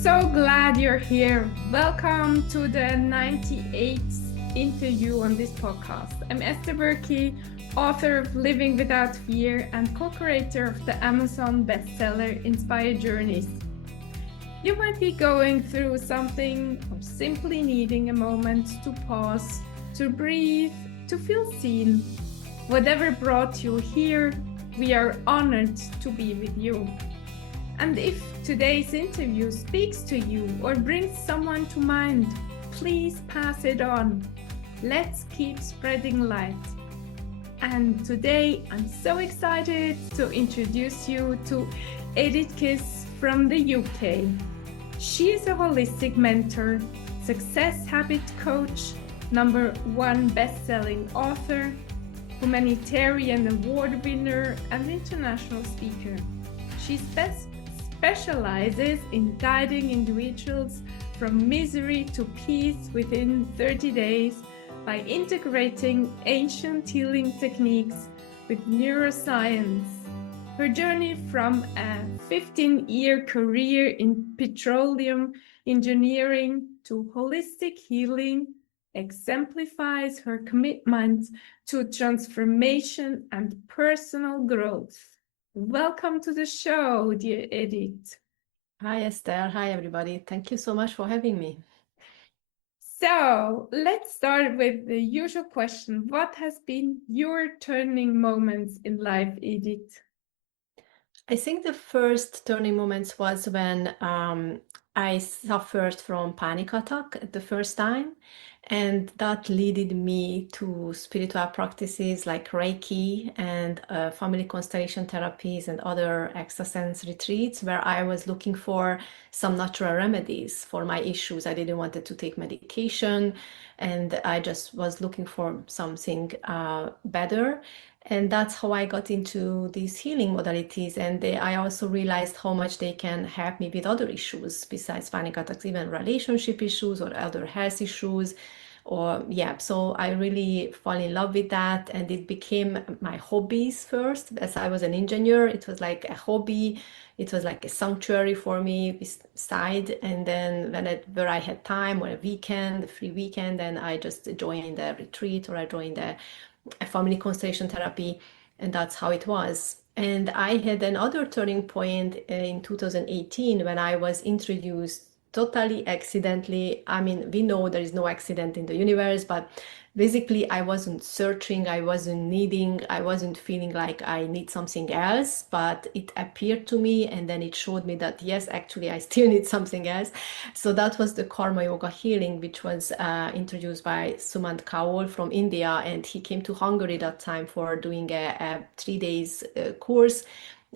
so glad you're here. Welcome to the 98th interview on this podcast. I'm Esther Buerki, author of Living Without Fear and co-creator of the Amazon bestseller Inspired Journeys. You might be going through something or simply needing a moment to pause, to breathe, to feel seen. Whatever brought you here, we are honored to be with you. And if today's interview speaks to you or brings someone to mind, please pass it on. Let's keep spreading light. And today I'm so excited to introduce you to Edith Kiss from the UK. She is a holistic mentor, success habit coach, #1 best-selling author, Humanitarian Award winner, and international speaker. She specializes in guiding individuals from misery to peace within 30 days by integrating ancient healing techniques with neuroscience. Her journey from a 15-year career in petroleum engineering to holistic healing exemplifies her commitment to transformation and personal growth. Welcome to the show, dear Edith. Hi, Esther. Hi, everybody. Thank you so much for having me. So let's start with the usual question. What has been your turning moments in life, Edith? I think the first turning moments was when I suffered from panic attack the first time, and that led me to spiritual practices like Reiki and family constellation therapies and other exercise retreats where I was looking for some natural remedies for my issues. I didn't want to take medication, and I just was looking for something better. And that's how I got into these healing modalities. And I also realized how much they can help me with other issues besides panic attacks, even relationship issues or other health issues. So I really fall in love with that. And it became my hobbies first. As I was an engineer, it was like a hobby. It was like a sanctuary for me beside. And then where I had time or a weekend, a free weekend, then I just joined a retreat or I joined a family constellation therapy, and that's how it was. And I had another turning point in 2018 when I was introduced totally accidentally. I mean, we know there is no accident in the universe, but basically I wasn't searching, I wasn't needing, I wasn't feeling like I need something else, but it appeared to me and then it showed me that yes, actually I still need something else. So that was the karma yoga healing, which was introduced by Sumant Kaul from India, and he came to Hungary that time for doing a 3 days course.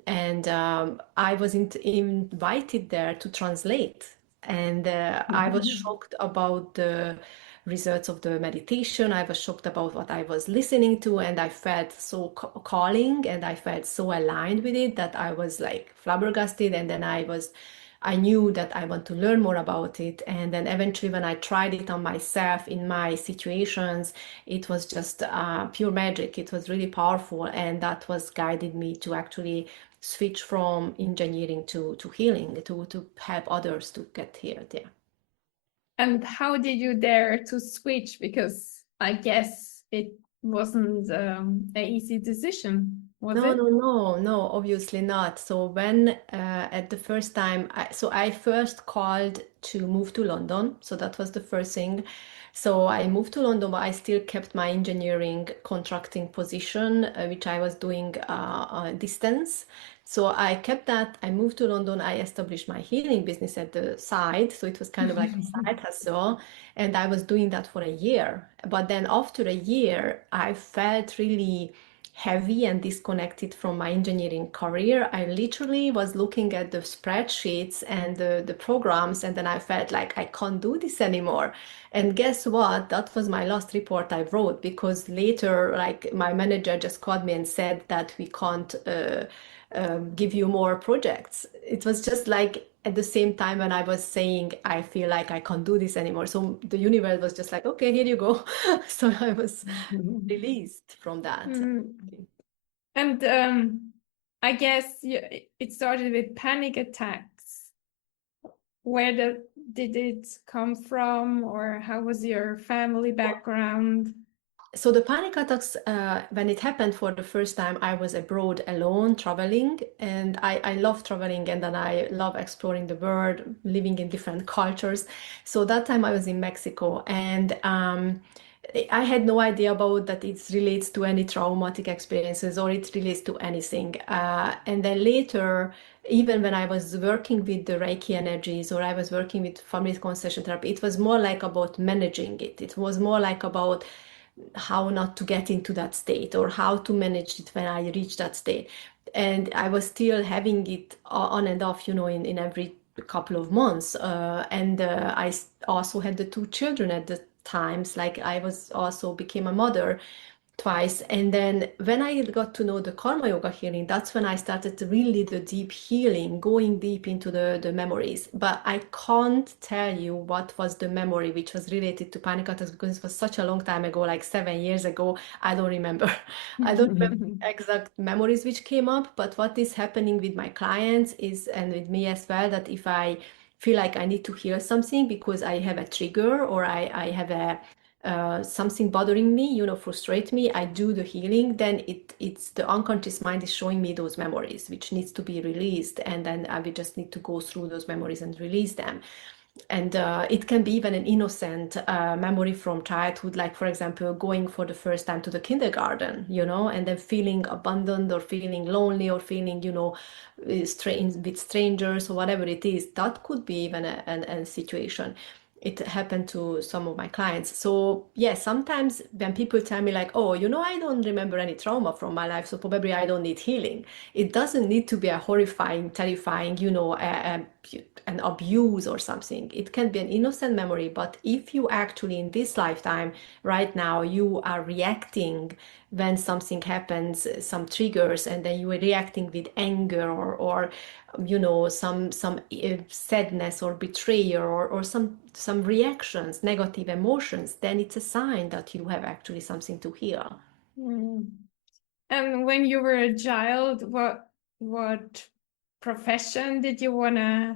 And I was invited there to translate, and I was shocked about the results of the meditation. I was shocked about what I was listening to, and I felt so calling and I felt so aligned with it that I was like flabbergasted. And then I knew that I want to learn more about it. And then eventually when I tried it on myself in my situations, it was just pure magic. It was really powerful, and that was guided me to actually switch from engineering to healing, to help others to get healed. Yeah. And how did you dare to switch? Because I guess it wasn't an easy decision, was No, it? no, no, no, obviously not. So when at the first time, I first called to move to London. So that was the first thing. So I moved to London, but I still kept my engineering contracting position, which I was doing distance. So I kept that. I moved to London. I established my healing business at the side. So it was kind of like a side hustle. And I was doing that for a year. But then after a year, I felt really heavy and disconnected from my engineering career. I literally was looking at the spreadsheets and the programs, and then I felt like I can't do this anymore. And guess what? That was my last report I wrote, because later, like, my manager just called me and said that we can't give you more projects. It was just like at the same time when I was saying, I feel like I can't do this anymore. So the universe was just like, okay, here you go. So I was released from that. Mm. And I guess it started with panic attacks. Did it come from, or how was your family background? So the panic attacks, when it happened for the first time, I was abroad alone traveling, and I love traveling, and then I love exploring the world, living in different cultures. So that time I was in Mexico, and I had no idea about that it relates to any traumatic experiences or it relates to anything. And then later, even when I was working with the Reiki energies or I was working with family constellation therapy, it was more like about managing it. It was more like about how not to get into that state or how to manage it when I reach that state. And I was still having it on and off, in every couple of months. And I also had the two children at the times, like I was also became a mother twice. And then when I got to know the karma yoga healing, that's when I started really the deep healing, going deep into the memories. But I can't tell you what was the memory which was related to panic attacks because it was such a long time ago, like 7 years ago. I don't remember. I don't remember exact memories which came up, but what is happening with my clients is, and with me as well, that if I feel like I need to heal something because I have a trigger or I have a something bothering me, frustrate me, I do the healing, then it's the unconscious mind is showing me those memories, which needs to be released. And then I will just need to go through those memories and release them. And it can be even an innocent memory from childhood, like, for example, going for the first time to the kindergarten, and then feeling abandoned or feeling lonely or feeling, strange with strangers or whatever it is. That could be even a situation. It happened to some of my clients. So, yeah, sometimes when people tell me, like, oh, I don't remember any trauma from my life, so probably I don't need healing. It doesn't need to be a horrifying, terrifying, an abuse or something. It can be an innocent memory, but if you actually in this lifetime, right now, you are reacting when something happens, some triggers, and then you are reacting with anger or some sadness or betrayal or some reactions, negative emotions, then it's a sign that you have actually something to heal. Mm. And when you were a child, what profession did you want to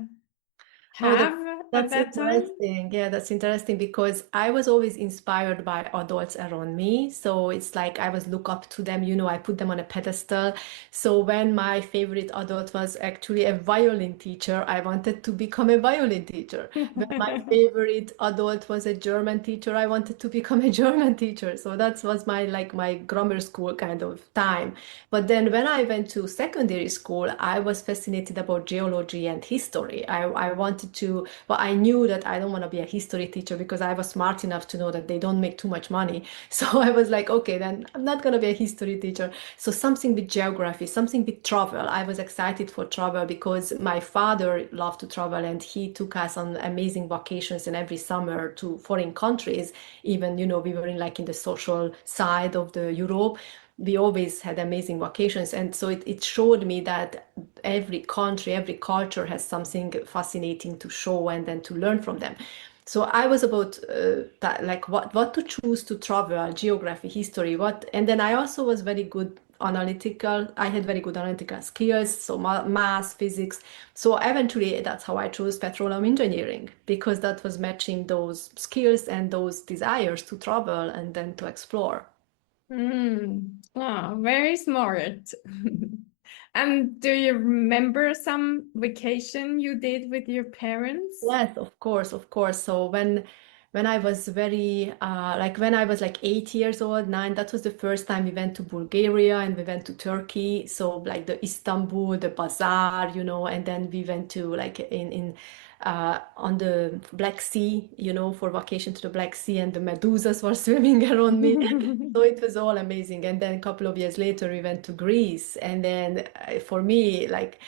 Oh, have at that's that time? interesting. Yeah, that's interesting because I was always inspired by adults around me. So it's like I was look up to them, I put them on a pedestal. So when my favorite adult was actually a violin teacher, I wanted to become a violin teacher. When my favorite adult was a German teacher, I wanted to become a German teacher. So that was my grammar school kind of time. But then when I went to secondary school, I was fascinated about geology and history. I wanted to, but I knew that I don't want to be a history teacher because I was smart enough to know that they don't make too much money. So I was like, okay, then I'm not going to be a history teacher. So something with geography, something with travel. I was excited for travel because my father loved to travel and he took us on amazing vacations in every summer to foreign countries. Even, we were in like in the social side of the Europe. We always had amazing vacations. And so it showed me that every country, every culture has something fascinating to show and then to learn from them. So I was about that, like what to choose to travel, geography, history, and then I also was very good analytical. I had very good analytical skills, so math, physics. So eventually, that's how I chose petroleum engineering because that was matching those skills and those desires to travel and then to explore. Mm. Oh, very smart. And do you remember some vacation you did with your parents? Yes, of course, of course. So when I was very like when I was like 8 years old, nine, that was the first time we went to Bulgaria and we went to Turkey. So like the Istanbul, the bazaar, and then we went to like in on the Black Sea, for vacation to the Black Sea, and the medusas were swimming around me. So it was all amazing. And then a couple of years later, we went to Greece. And then for me, like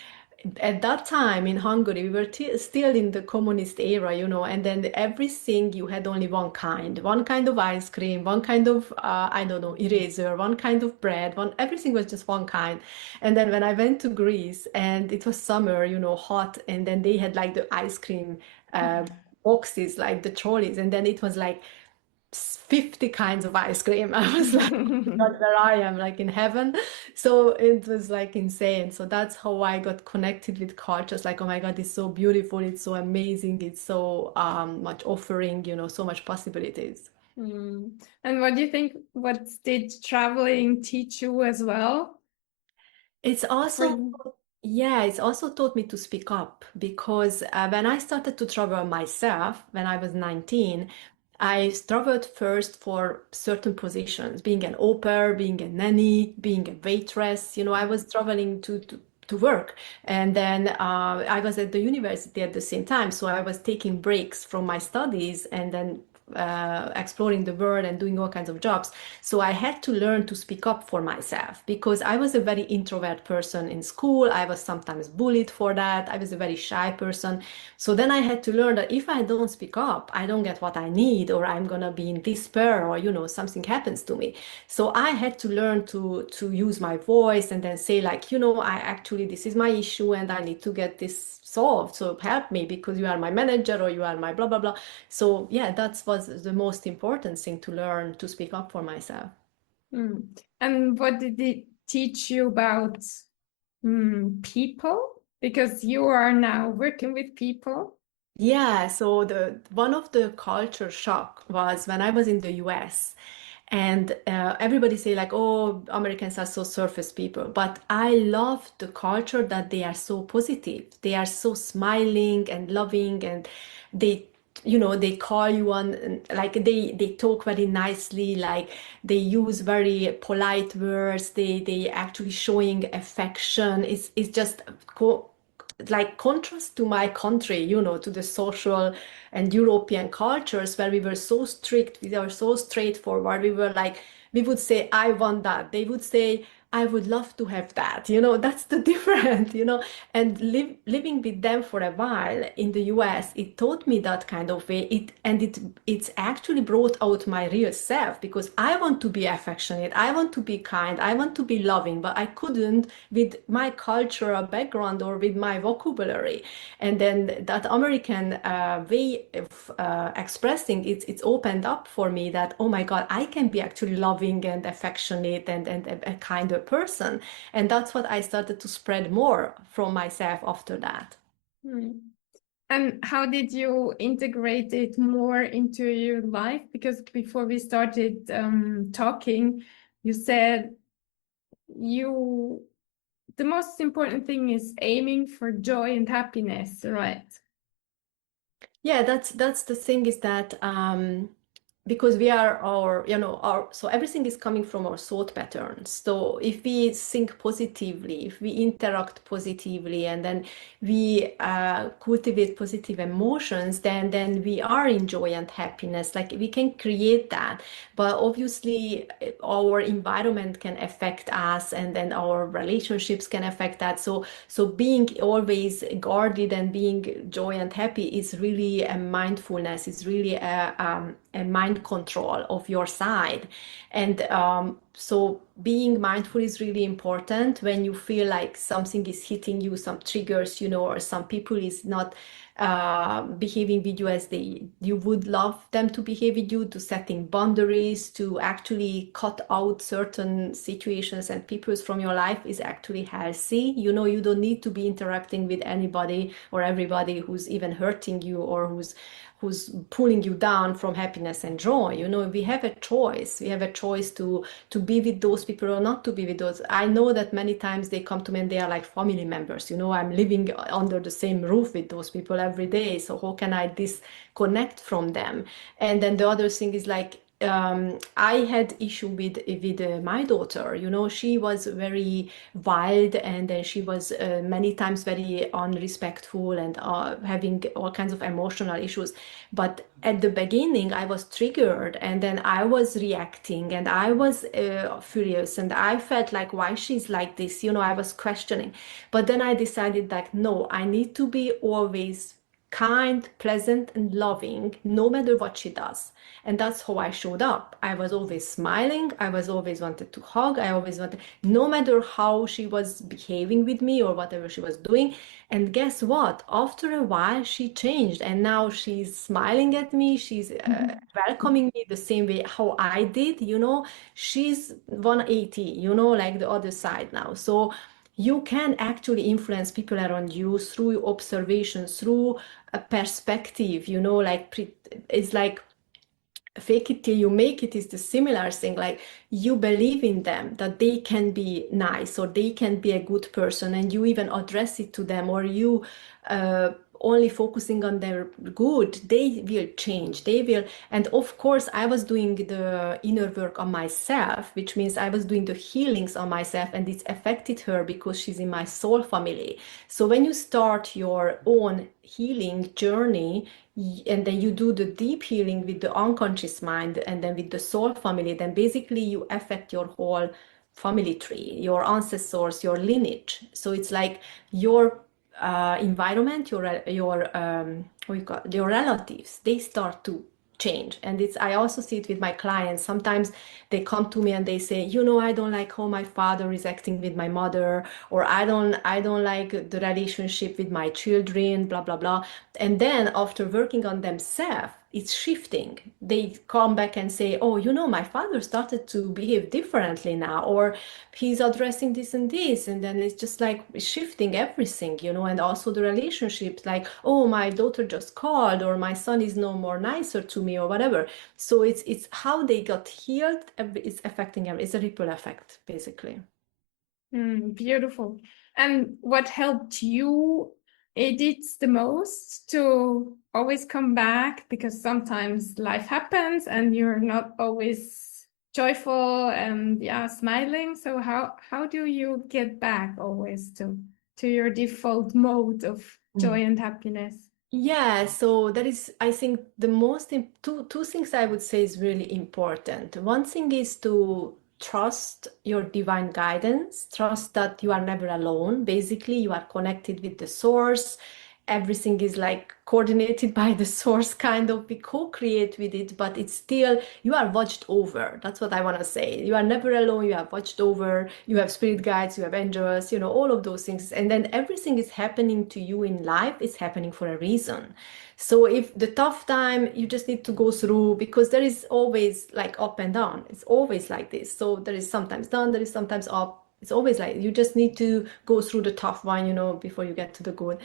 at that time in Hungary, we were still in the communist era, and then everything you had only one kind of ice cream, one kind of, I don't know, eraser, one kind of bread, everything was just one kind. And then when I went to Greece and it was summer, hot, and then they had like the ice cream uh, boxes, like the trolleys, and then it was like 50 kinds of ice cream. I was like, God, where I am, like in heaven. So it was like insane. So that's how I got connected with cultures. Like, oh my God, it's so beautiful, it's so amazing, it's so much offering, so much possibilities. And what do you think? What did traveling teach you as well It's for also, you? yeah, it's also taught me to speak up because when I started to travel myself, when I was 19, I struggled first for certain positions, being an au pair, being a nanny, being a waitress. I was traveling to work. And then I was at the university at the same time. So I was taking breaks from my studies and then exploring the world and doing all kinds of jobs. So I had to learn to speak up for myself because I was a very introvert person in school. I was sometimes bullied for that. I was a very shy person. So then I had to learn that if I don't speak up, I don't get what I need, or I'm gonna be in despair, or something happens to me. So I had to learn to use my voice and then say like, I actually this is my issue and I need to get this solved. So help me because you are my manager or you are my blah blah blah. So yeah, that was the most important thing to learn to speak up for myself. And what did it teach you about people? Because you are now working with people. Yeah, so the one of the culture shock was when I was in the US, and everybody say like, "Oh, Americans are so surface people," but I love the culture that they are so positive. They are so smiling and loving, and they, they call you on, and, like they talk very nicely, like they use very polite words. They actually showing affection. It's just like contrast to my country, to the social and European cultures where we were so strict, we were so straightforward. We were like, we would say, I want that. They would say, I would love to have that. That's the difference, and living with them for a while in the US, it taught me that kind of way. It's actually brought out my real self because I want to be affectionate, I want to be kind, I want to be loving, but I couldn't with my cultural background or with my vocabulary. And then that American way of expressing it's opened up for me that, oh my God, I can be actually loving and affectionate and a kinder person. And that's what I started to spread more from myself after that. Hmm. And how did you integrate it more into your life? Because before we started talking, you said you the most important thing is aiming for joy and happiness, right? Yeah, that's the thing is that because we are our, our so everything is coming from our thought patterns. So if we think positively, if we interact positively, and then we cultivate positive emotions, then we are in joy and happiness. Like we can create that, but obviously our environment can affect us, and then our relationships can affect that. So being always guarded and being joy and happy is really a mindfulness. It's really a mind control of your side. And so being mindful is really important when you feel like something is hitting you, some triggers, or some people is not behaving with you as you would love them to behave with you, to setting boundaries, to actually cut out certain situations and people from your life is actually healthy. You don't need to be interacting with anybody or everybody who's even hurting you or who's pulling you down from happiness and joy. We have a choice. We have a choice to be with those people or not to be with those. I know that many times they come to me and they are like family members. I'm living under the same roof with those people every day. So how can I disconnect from them? And then the other thing is like, I had issue with my daughter. She was very wild, and then she was many times very unrespectful and having all kinds of emotional issues. But at the beginning, I was triggered, and then I was reacting, and I was furious, and I felt like why she's like this. I was questioning, but then I decided like no, I need to be always kind, pleasant, and loving no matter what she does. And that's how I showed up. I was always smiling. I was always wanted to hug. I always wanted, no matter how she was behaving with me or whatever she was doing. And guess what? After a while, she changed. And now she's smiling at me. She's welcoming me the same way how I did. She's 180, like the other side now. So you can actually influence people around you through observation, through a perspective, it's like fake it till you make it is the similar thing. Like you believe in them that they can be nice or they can be a good person, and you even address it to them, or you uh, only focusing on their good, they will change, they will. And of course I was doing the inner work on myself, which means I was doing the healings on myself, and it's affected her because she's in my soul family. So when you start your own healing journey, and then you do the deep healing with the unconscious mind and then with the soul family, then basically you affect your whole family tree, your ancestors, your lineage. So it's like your environment, your relatives, they start to change. And it's, I also see it with my clients. Sometimes they come to me and they say, I don't like how my father is acting with my mother, or I don't like the relationship with my children, blah blah blah. And then after working on themselves, it's shifting. They come back and say, oh, my father started to behave differently now, or he's addressing this and this. And then it's just like shifting everything, and also the relationships, like, oh, my daughter just called, or my son is no more nicer to me, or whatever. So it's how they got healed. It's affecting them. It's a ripple effect, basically. Beautiful. And what helped you, Edith, the most to always come back? Because sometimes life happens and you're not always joyful and smiling. So how do you get back always to your default mode of joy and happiness? Yeah, so that is, I think, the two things I would say is really important. One thing is to trust your divine guidance, trust that you are never alone. Basically, you are connected with the source. Everything is like coordinated by the source, kind of. We co-create with it, but it's still, you are watched over. That's what I want to say. You are never alone. You are watched over. You have spirit guides, you have angels, all of those things. And then everything is happening to you in life is happening for a reason. So if the tough time, you just need to go through, because there is always like up and down. It's always like this. So there is sometimes down, there is sometimes up. It's always like you just need to go through the tough one, before you get to the good.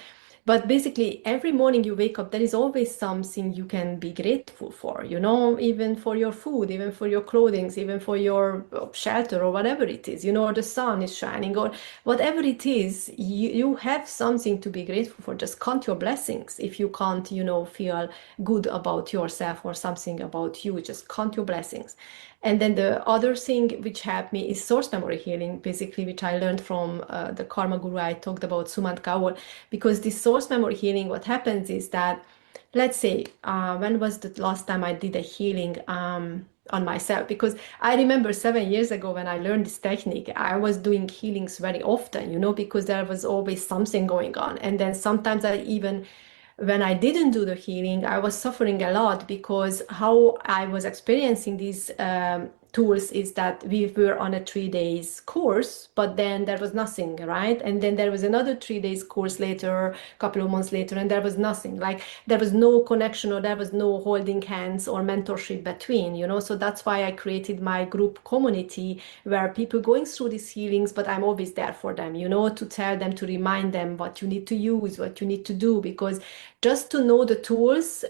But basically, every morning you wake up, there is always something you can be grateful for, even for your food, even for your clothing, even for your shelter or whatever it is, the sun is shining or whatever it is, you have something to be grateful for. Just count your blessings. If you can't, feel good about yourself or something about you, just count your blessings. And then the other thing which helped me is source memory healing, basically, which I learned from the Karma Guru I talked about, Sumant Kaur. Because this source memory healing, what happens is that, let's say, when was the last time I did a healing on myself? Because I remember 7 years ago when I learned this technique, I was doing healings very often, because there was always something going on. And then sometimes I even, when I didn't do the healing, I was suffering a lot, because how I was experiencing these tools is that we were on a 3 days course, but then there was nothing, right? And then there was another 3 days course later, a couple of months later, and there was nothing. Like there was no connection, or there was no holding hands or mentorship between, So that's why I created my group community, where people going through these healings, but I'm always there for them, to tell them, to remind them what you need to use, what you need to do, because just to know the tools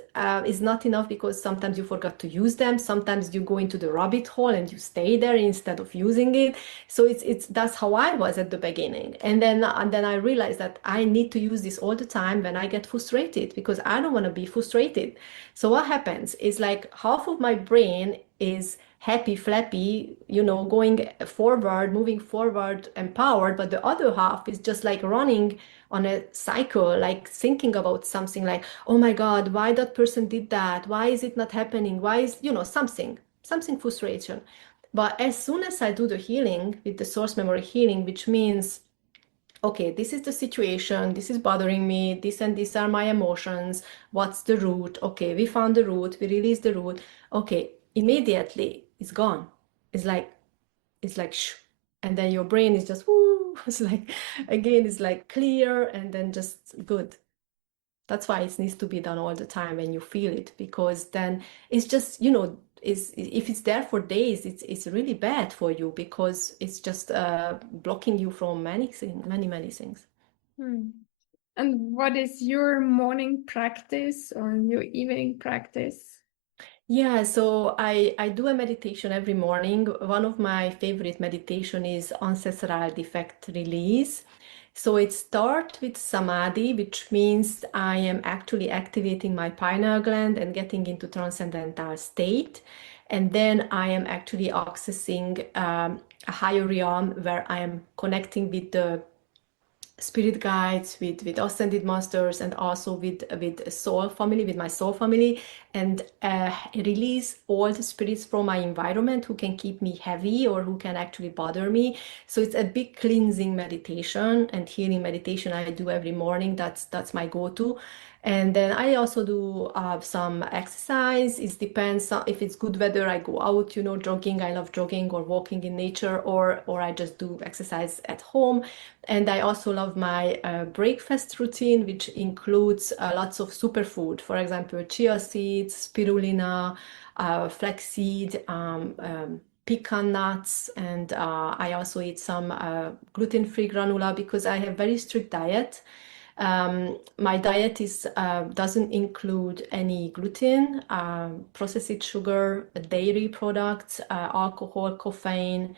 is not enough, because sometimes you forgot to use them. Sometimes you go into the rabbit hole and you stay there instead of using it. So it's that's how I was at the beginning. And then I realized that I need to use this all the time when I get frustrated, because I don't want to be frustrated. So what happens is, like, half of my brain is happy, flappy, going forward, moving forward, empowered, but the other half is just like running on a cycle, like thinking about something like, oh my God, why that person did that? Why is it not happening? Why is, something frustration. But as soon as I do the healing with the source memory healing, which means, okay, this is the situation, this is bothering me, this and these are my emotions. What's the root? Okay, we found the root, we release the root. Okay, immediately it's gone. It's like shh. And then your brain is just woo. It's like again, it's like clear and then just good. That's why it needs to be done all the time when you feel it, because then it's just, is if it's there for days, it's really bad for you because it's just blocking you from many things, many things. Hmm. And what is your morning practice or your evening practice? Yeah, so I do a meditation every morning. One of my favorite meditation is ancestral defect release. So it starts with samadhi, which means I am actually activating my pineal gland and getting into transcendental state. And then I am actually accessing a higher realm where I am connecting with the spirit guides, with ascended masters, and also with soul family, with my soul family, and release all the spirits from my environment who can keep me heavy or who can actually bother me. So it's a big cleansing meditation and healing meditation I do every morning. That's my go-to. And then I also do some exercise. It depends if it's good weather, I go out, jogging. I love jogging or walking in nature, or I just do exercise at home. And I also love my breakfast routine, which includes lots of superfood. For example, chia seeds, spirulina, flaxseed, pecan nuts, and I also eat some gluten-free granola because I have very strict diet. My diet is doesn't include any gluten, processed sugar, dairy products, alcohol, caffeine.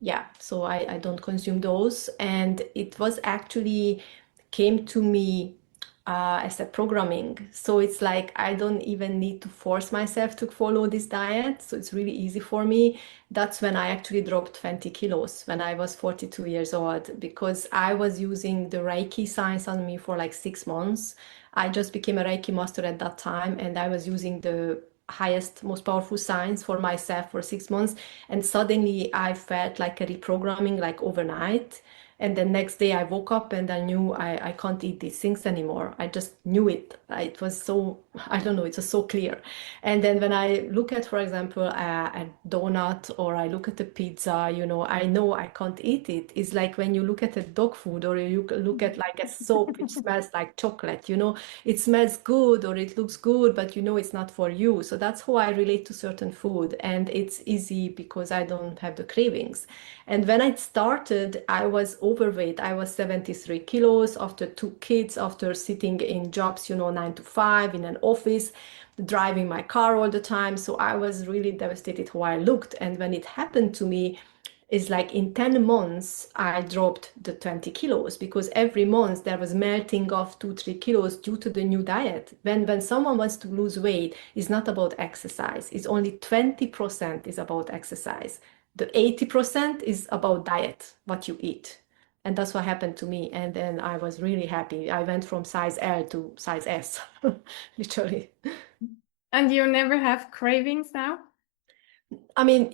Yeah, so I don't consume those. And it was actually came to me as a programming. So it's like I don't even need to force myself to follow this diet. So it's really easy for me. That's when I actually dropped 20 kilos when I was 42 years old because I was using the Reiki science on me for like 6 months. I just became a Reiki master at that time and I was using the highest, most powerful science for myself for 6 months. And suddenly I felt like a reprogramming like overnight. And the next day I woke up and I knew I can't eat these things anymore. I just knew it. It was so, I don't know, it was so clear. And then when I look at, for example, a donut or I look at a pizza, I know I can't eat it. It's like when you look at a dog food or you look at like a soap which smells like chocolate, it smells good or it looks good, but it's not for you. So that's how I relate to certain food. And it's easy because I don't have the cravings. And when I started, I was overweight. I was 73 kilos after 2 kids, after sitting in jobs, 9 to 5 in an office, driving my car all the time. So I was really devastated how I looked. And when it happened to me, it's like in 10 months, I dropped the 20 kilos because every month there was melting off 2, 3 kilos due to the new diet. When someone wants to lose weight, it's not about exercise. It's only 20% is about exercise. The 80% is about diet, what you eat. And that's what happened to me. And then I was really happy. I went from size L to size S, literally. And you never have cravings now? I mean,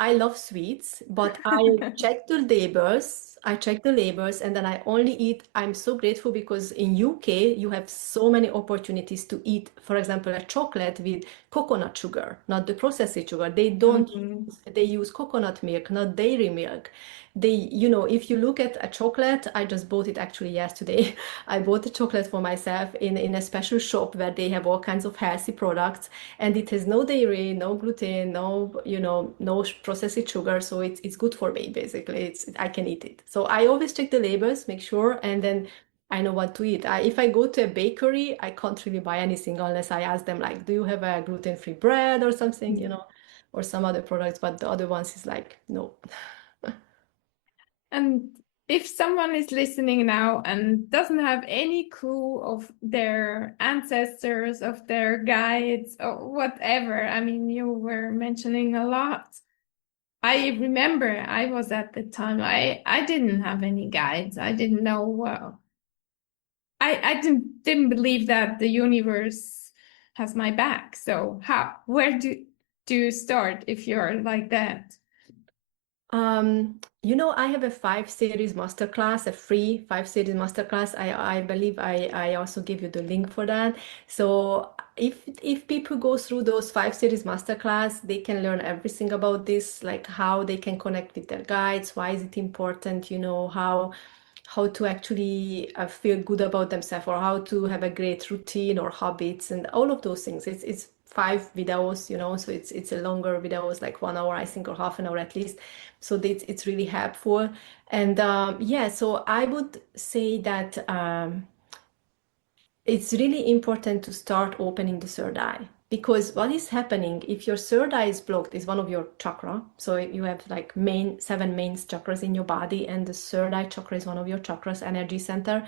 I love sweets, but I check the labels. I check the labels and then I only eat. I'm so grateful because in UK you have so many opportunities to eat, for example, a chocolate with coconut sugar, not the processed sugar. They don't Mhm. they use coconut milk, not dairy milk. If you look at a chocolate, I just bought it actually yesterday. I bought a chocolate for myself in a special shop where they have all kinds of healthy products and it has no dairy, no gluten, no processed sugar. So it's good for me, basically. I can eat it. So I always check the labels, make sure, and then I know what to eat. If I go to a bakery, I can't really buy anything unless I ask them, like, do you have a gluten-free bread or something, or some other products, but the other ones is like, no. And if someone is listening now and doesn't have any clue of their ancestors, of their guides, or whatever, I mean, you were mentioning a lot. I remember I was at the time, I didn't have any guides. I didn't know, well, I didn't believe that the universe has my back. So where do you start if you're like that? I have a 5 series masterclass, a free 5 series masterclass. I believe I also give you the link for that. So if people go through those 5 series masterclass, they can learn everything about this, like how they can connect with their guides, why is it important, how to actually feel good about themselves, or how to have a great routine or habits and all of those things. It's 5 videos, so it's a longer videos, like 1 hour, I think, or half an hour at least. So it's really helpful. And yeah, so I would say that it's really important to start opening the third eye, because what is happening if your third eye is blocked is one of your chakra. So you have like seven main chakras in your body, and the third eye chakra is one of your chakras, energy center.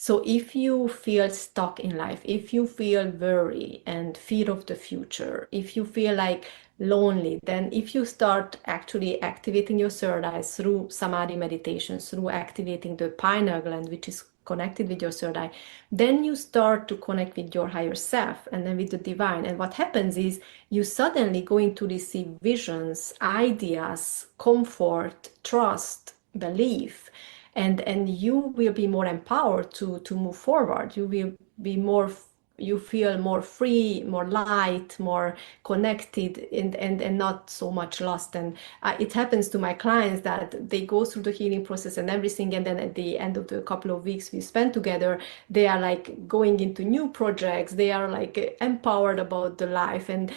So if you feel stuck in life, if you feel worry and fear of the future, if you feel like lonely, then if you start actually activating your third eye through samadhi meditation, through activating the pineal gland, which is connected with your third eye, then you start to connect with your higher self and then with the divine. And what happens is you suddenly going to receive visions, ideas, comfort, trust, belief, and you will be more empowered to move forward. You will be more, you feel more free, more light, more connected, and not so much lost. And it happens to my clients that they go through the healing process and everything, and then at the end of the couple of weeks we spend together, they are like going into new projects, they are like empowered about the life, and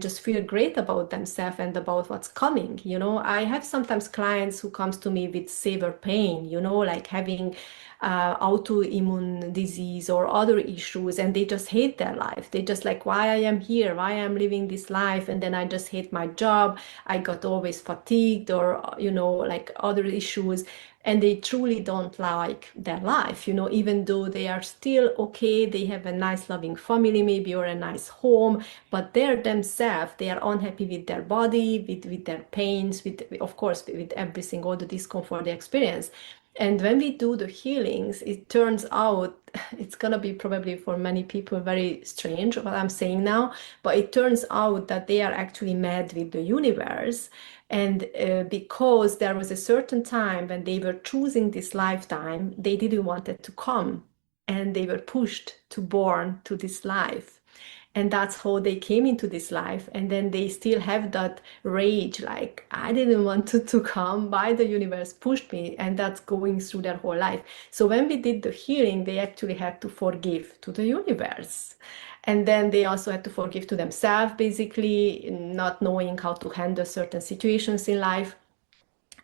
just feel great about themselves and about what's coming. I have sometimes clients who comes to me with severe pain, like having autoimmune disease or other issues, and they just hate their life. They just like, why I am here, why I'm living this life, and then I just hate my job, I got always fatigued, or like other issues, and they truly don't like their life, even though they are still okay, they have a nice loving family maybe, or a nice home, but they're themselves, they are unhappy with their body, with their pains, with, of course, with everything, all the discomfort they experience. And when we do the healings, it turns out it's gonna be probably for many people very strange what I'm saying now, but it turns out that they are actually mad with the universe. And because there was a certain time when they were choosing this lifetime, they didn't want it to come, and they were pushed to born to this life, and that's how they came into this life. And then they still have that rage, like, I didn't want to come, by the universe pushed me, and that's going through their whole life. So when we did the healing, they actually had to forgive to the universe, and then they also had to forgive to themselves, basically not knowing how to handle certain situations in life.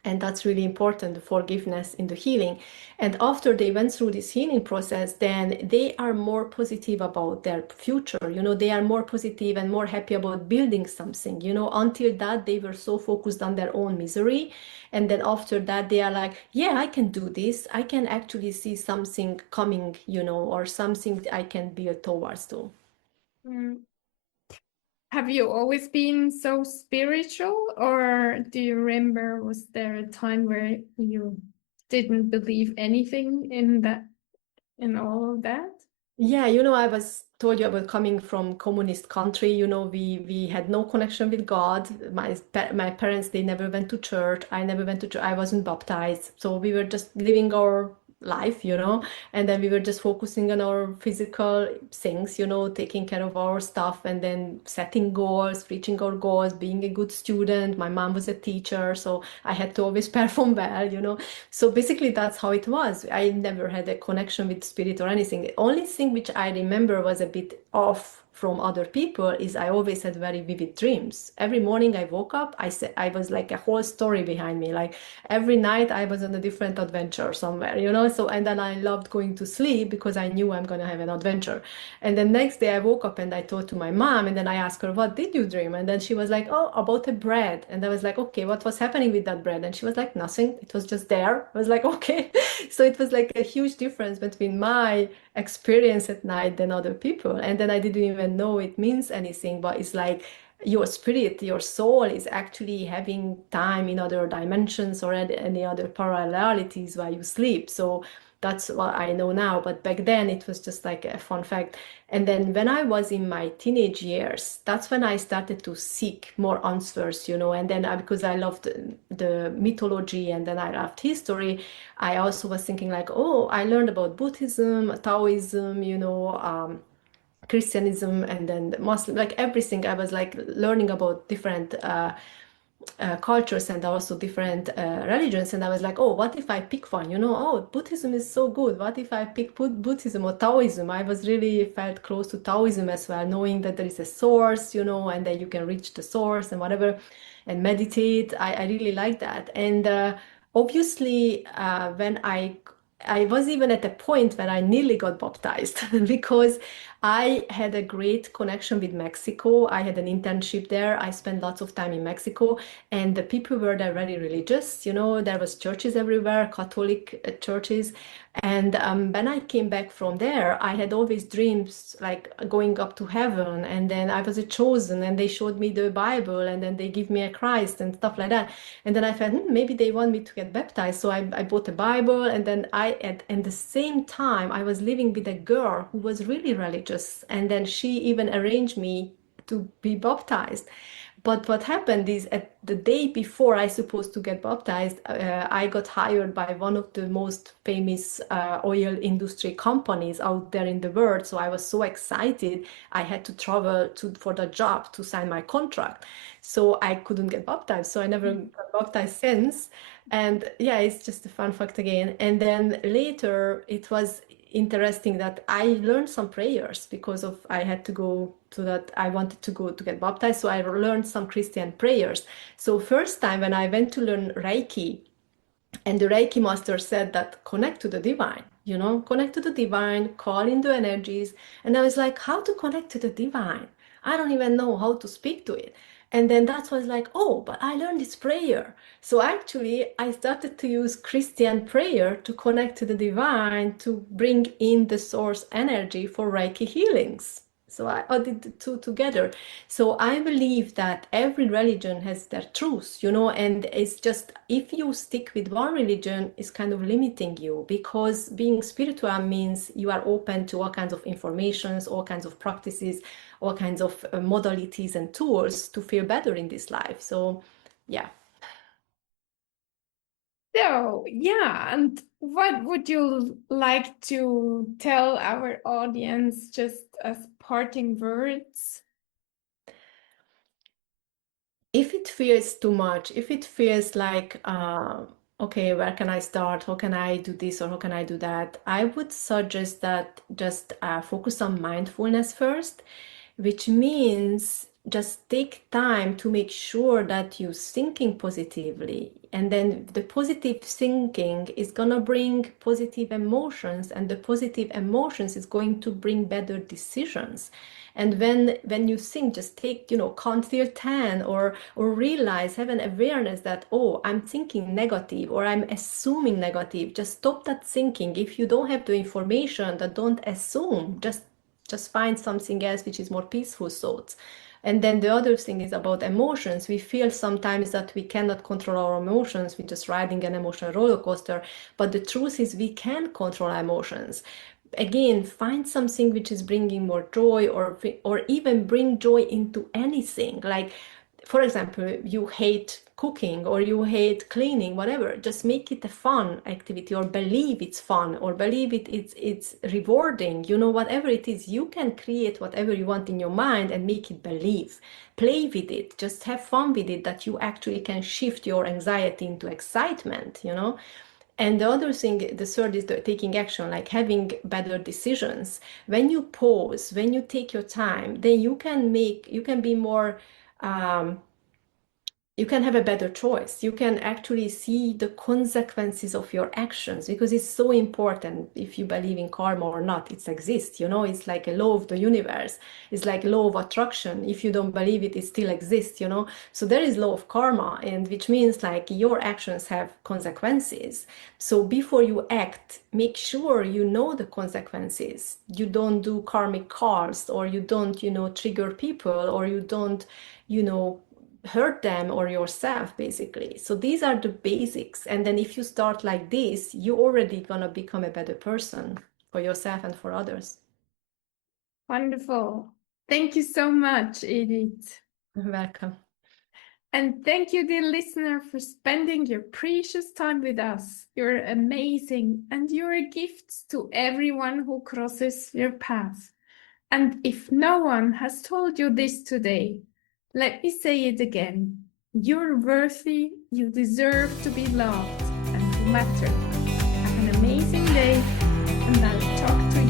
And that's really important, the forgiveness in the healing. And after they went through this healing process, then they are more positive about their future. They are more positive and more happy about building something. Until that, they were so focused on their own misery. And then after that, they are like, yeah, I can do this, I can actually see something coming, or something I can build towards to. Mm. Have you always been so spiritual, or do you remember, was there a time where you didn't believe anything in that, in all of that? Yeah, I was told you about coming from communist country. We had no connection with God. My parents, they never went to church. I never went to church. I wasn't baptized. So we were just living our life, and then we were just focusing on our physical things, taking care of our stuff, and then setting goals, reaching our goals, being a good student. My mom was a teacher, so I had to always perform well. So basically, that's how it was. I never had a connection with spirit or anything. The only thing which I remember was a bit off from other people is I always had very vivid dreams. Every morning I woke up, I said I was like a whole story behind me. Like every night I was on a different adventure somewhere. So, and then I loved going to sleep because I knew I'm gonna have an adventure. And the next day I woke up and I told to my mom, and then I asked her, what did you dream? And then she was like, oh, about a bread. And I was like, okay, what was happening with that bread? And she was like, nothing. It was just there. I was like, okay. So it was like a huge difference between my experience at night than other people. And then I didn't even know it means anything, but it's like your spirit, your soul is actually having time in other dimensions or any other parallelities while you sleep. So That's what I know now. But back then it was just like a fun fact. And then when I was in my teenage years, that's when I started to seek more answers, and then because I loved the mythology and then I loved history, I also was thinking like, oh, I learned about Buddhism, Taoism, Christianism, and then Muslim, like everything. I was like learning about different cultures and also different religions. And I was like, oh, what if I pick one? Oh, Buddhism is so good. What if I pick Buddhism or Taoism? I was really felt close to Taoism as well, knowing that there is a source, and that you can reach the source and whatever and meditate. I really like that. And obviously, when I was even at a point when I nearly got baptized because I had a great connection with Mexico. I had an internship there. I spent lots of time in Mexico, and the people were there very religious. There was churches everywhere, Catholic churches. And when I came back from there, I had always dreams like going up to heaven, and then I was a chosen, and they showed me the Bible, and then they give me a Christ and stuff like that. And then I felt, maybe they want me to get baptized. So I bought a Bible, and then at the same time, I was living with a girl who was really religious, and then she even arranged me to be baptized. But what happened is at the day before I supposed to get baptized, I got hired by one of the most famous oil industry companies out there in the world. So I was so excited. I had to travel for the job to sign my contract. So I couldn't get baptized. So I never got baptized since. And yeah, it's just a fun fact again. And then later it was interesting that I learned some prayers because of I had to go to that I wanted to go to get baptized, so I learned some Christian prayers. So first time when I went to learn Reiki, and the Reiki master said that connect to the divine, connect to the divine, call in the energies. And I was like, how to connect to the divine? I don't even know how to speak to it. And then that was like, oh, but I learned this prayer. So actually, I started to use Christian prayer to connect to the divine, to bring in the source energy for Reiki healings. So I did the two together. So I believe that every religion has their truths, and it's just if you stick with one religion, it's kind of limiting you because being spiritual means you are open to all kinds of informations, all kinds of practices, all kinds of modalities and tools to feel better in this life. So, yeah. So, yeah, and what would you like to tell our audience just as parting words? If it feels too much, if it feels like, okay, where can I start? How can I do this or how can I do that? I would suggest that just focus on mindfulness first, which means just take time to make sure that you're thinking positively. And then the positive thinking is going to bring positive emotions, and the positive emotions is going to bring better decisions. And when you think, just take, count till 10, or realize, have an awareness that, oh, I'm thinking negative or I'm assuming negative. Just stop that thinking. If you don't have the information, that don't assume. Just find something else which is more peaceful thoughts. And then the other thing is about emotions. We feel sometimes that we cannot control our emotions. We're just riding an emotional roller coaster. But the truth is we can control our emotions. Again, find something which is bringing more joy, or even bring joy into anything. Like, for example, you hate cooking or you hate cleaning, whatever. Just make it a fun activity, or believe it's fun, or believe it's rewarding. Whatever it is, you can create whatever you want in your mind and make it believe. Play with it. Just have fun with it. That you actually can shift your anxiety into excitement. And the other thing, the third, is the taking action, like having better decisions. When you pause, when you take your time, then you can be more, um, you can have a better choice. You can actually see the consequences of your actions, because it's so important. If you believe in karma or not, it exists. It's like a law of the universe. It's like law of attraction. If you don't believe it, it still exists. So there is law of karma, and which means like your actions have consequences. So before you act, make sure you know the consequences. You don't do karmic calls, or you don't, trigger people, or you don't, you know, hurt them or yourself, basically. So these are the basics. And then if you start like this, you're already gonna become a better person for yourself and for others. Wonderful. Thank you so much, Edith. You're welcome. And thank you, dear listener, for spending your precious time with us. You're amazing, and you're a gift to everyone who crosses your path. And if no one has told you this today, let me say it again. You're worthy, you deserve to be loved, and you matter. Have an amazing day, and I'll talk to you